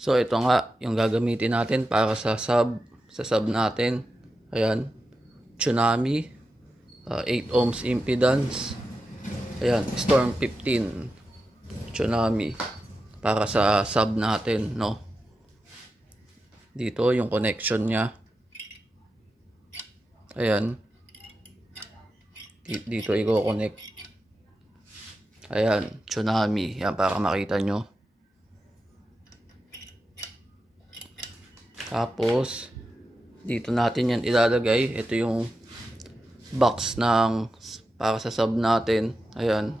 So ito nga yung gagamitin natin para sa sub natin. Ayan, Tsunami, 8 ohms impedance. Ayan, Storm 15 Tsunami para sa sub natin, no. Dito yung connection niya. Ayan. Dito i-connect. Ayan, Tsunami. Yan, para makita nyo. Tapos, dito natin yan ilalagay. Ito yung box para sa sub natin. Ayan.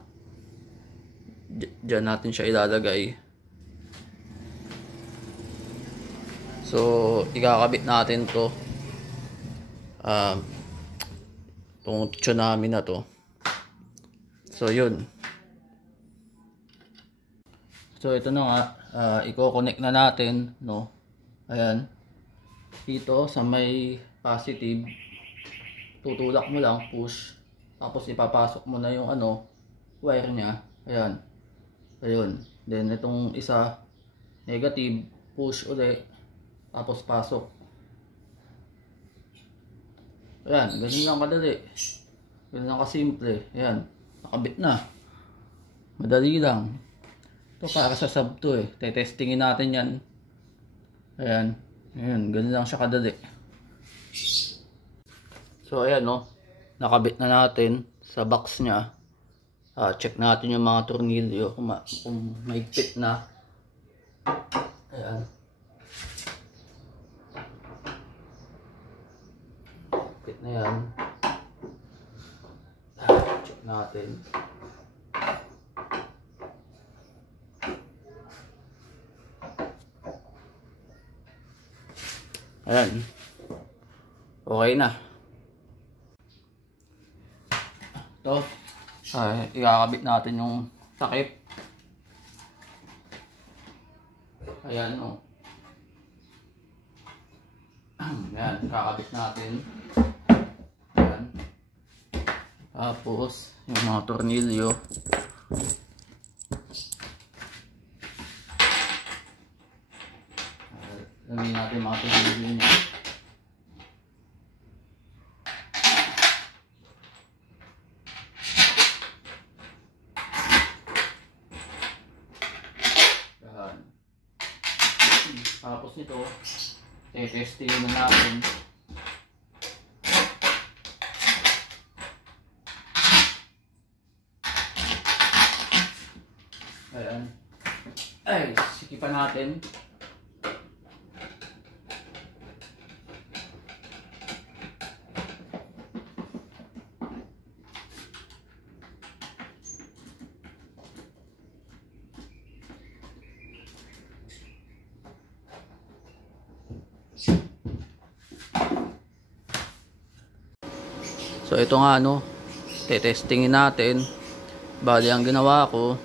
Diyan natin siya ilalagay. So, ikakabit natin to. Itong Tsunami na to. So, yun. So, ito na nga. I-connect na natin, no? Ayan. Dito, sa may positive, tutulak mo lang, push. Tapos, ipapasok mo na yung wire niya. Ayan. Ayun. Then, itong isa, negative, push ulit. Tapos, pasok. Ayan. Ganun lang kadali. Ganun lang kasimple. Ayan. Nakabit na. Madali lang. Ito para sa sub to eh. Tetestingin natin yan. Ayan. Ayan. Ganun lang siya kadali. So ayan no. Nakabit na natin sa box niya. Check natin yung mga tornilyo. Kung mahigpit na. Ayan. Higpit na yan. Check natin. Ayan. Okay na. Ito. Ikakabit natin yung takip. Ayan o. Ayan. Ikakabit natin. Ayan. Tapos, yung mga tornilyo. Lagyan natin mga tornilyo niya. Ayan. Tapos nito, testingin na natin. Ayan. Ay, sikipan natin. So ito nga tetestingin natin. Bali ang ginawa ko,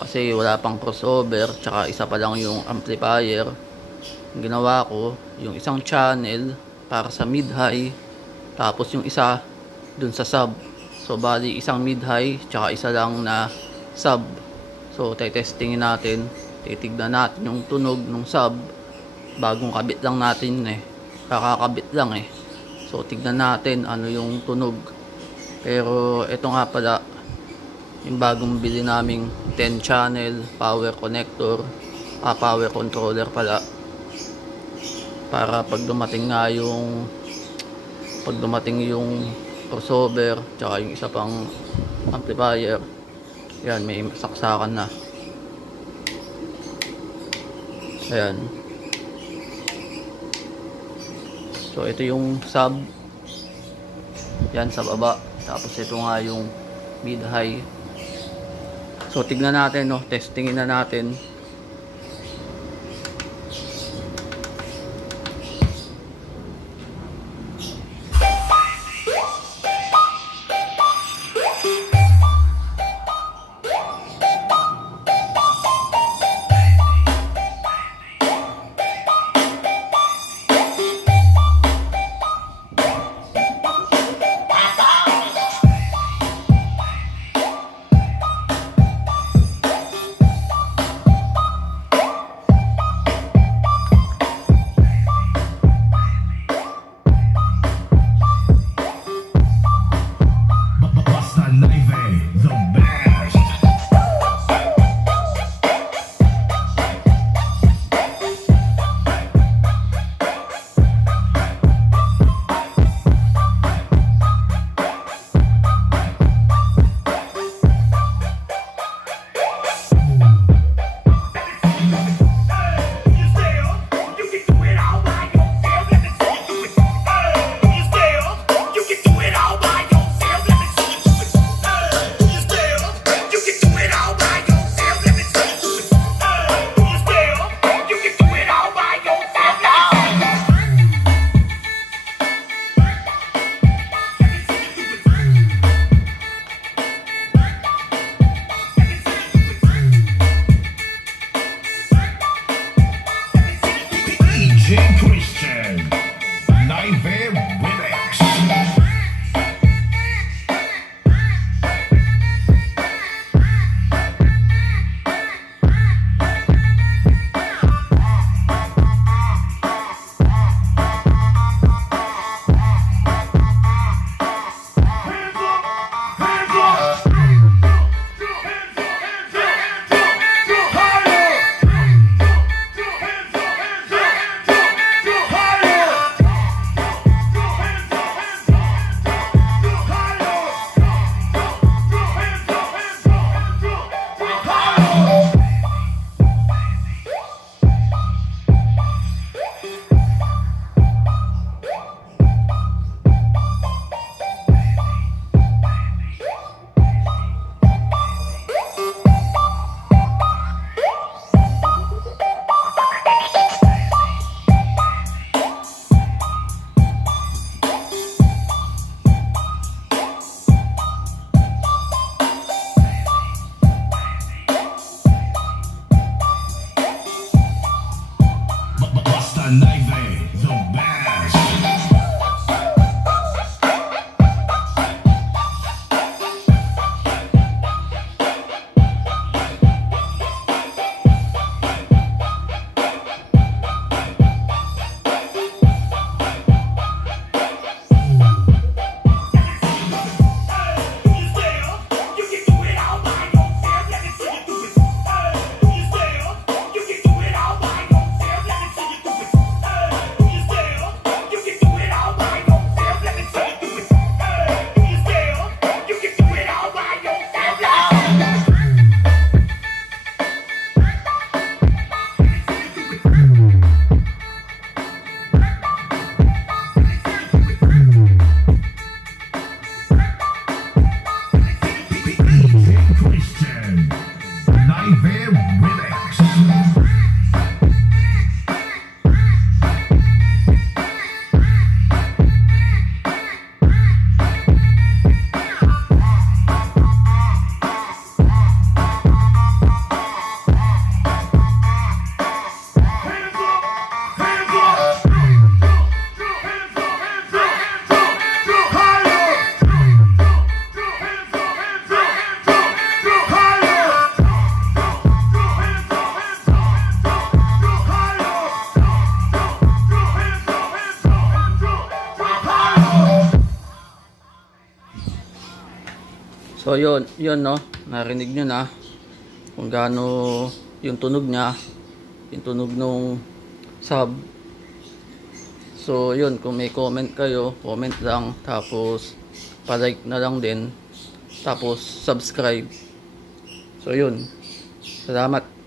kasi wala pang crossover, tsaka isa pa lang yung amplifier. Ang ginawa ko, yung isang channel para sa mid-high, tapos yung isa dun sa sub. So bali isang mid-high, tsaka isa lang na sub. So tetestingin natin, titignan natin yung tunog ng sub. Bagong kabit lang natin kakakabit lang So tignan natin ano yung tunog. Pero ito nga pala yung bagong bili naming 10 channel power connector, power controller pala, para pag dumating yung crossover tsaka yung isa pang amplifier, yan may saksakan na. Ayan. So ito yung sub. Yan sa baba. Tapos ito nga yung mid-high. So tignan natin testingin na natin. MIDHI, the best. So yun no, narinig nyo na kung gaano yung tunog niya, yung tunog nung sub. So yun, kung may comment kayo, comment lang, tapos pa-like na lang din, tapos subscribe. So yun, salamat.